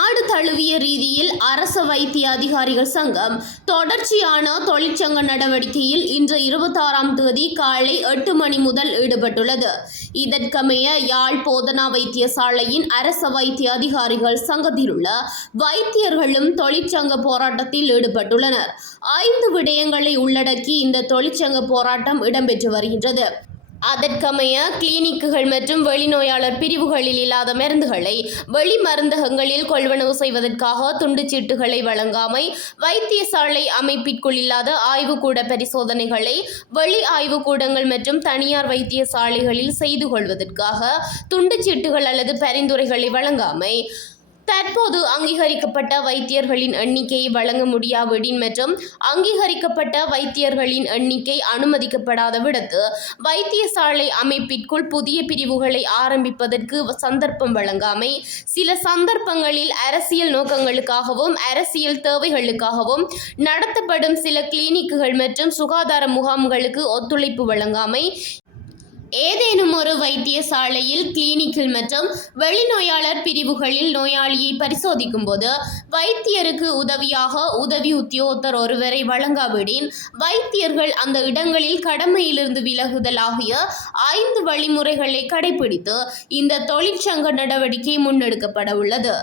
ஆடு தழுவிய ரீதியில் அரச வைத்திய அதிகாரிகள் சங்கம் தொடர்ச்சியான தொழிற்சங்க நடவடிக்கையில் இன்று இருபத்தாறாம் தேதி காலை எட்டு மணி முதல் ஈடுபட்டுள்ளது. இதற்கமைய யாழ் போதனா வைத்தியசாலையின் அரச வைத்திய அதிகாரிகள் சங்கத்தில் உள்ள வைத்தியர்களும் தொழிற்சங்க போராட்டத்தில் ஈடுபட்டுள்ளனர். ஐந்து விடயங்களை உள்ளடக்கி இந்த தொழிற்சங்க போராட்டம் இடம்பெற்று வருகின்றது. அதற்கமைய கிளினிக்குகள் மற்றும் வெளிநோயாளர் பிரிவுகளில் இல்லாத மருந்துகளை வெளி மருந்தகங்களில் கொள்வனவு செய்வதற்காக துண்டுச்சீட்டுகளை வழங்காமை வைத்தியசாலை அமைப்பிற்குள் இல்லாத ஆய்வுக்கூட பரிசோதனைகளை வெளி ஆய்வுக்கூடங்கள் மற்றும் தனியார் வைத்தியசாலைகளில் செய்து கொள்வதற்காக துண்டுச்சீட்டுகள் அல்லது பரிந்துரைகளை வழங்காமை. தற்போது அங்கீகரிக்கப்பட்ட வைத்தியர்களின் எண்ணிக்கையை வழங்க முடியாவிடின் மற்றும் அங்கீகரிக்கப்பட்ட வைத்தியர்களின் எண்ணிக்கை அனுமதிக்கப்படாத விடத்து வைத்தியசாலை அமைப்பிற்குள் புதிய பிரிவுகளை ஆரம்பிப்பதற்கு சந்தர்ப்பம் வழங்காமை சில சந்தர்ப்பங்களில் அரசியல் நோக்கங்களுக்காகவும் அரசியல் தேவைகளுக்காகவும் நடத்தப்படும் சில கிளினிக்குகள் மற்றும் சுகாதார முகாம்களுக்கு ஒத்துழைப்பு வழங்காமை ஏதேனும் ஒரு வைத்தியசாலையில் கிளினிக்கில் மற்றும் வெளிநோயாளர் பிரிவுகளில் நோயாளியை பரிசோதிக்கும் போது வைத்தியருக்கு உதவியாக உதவி உத்தியோகத்தர் ஒருவரை வழங்காவிடின் வைத்தியர்கள் அந்த இடங்களில் கடமையிலிருந்து விலகுதல் ஆகிய ஐந்து வழிமுறைகளை கடைபிடித்து இந்த தொழிற்சங்க நடவடிக்கை முன்னெடுக்கப்பட உள்ளது.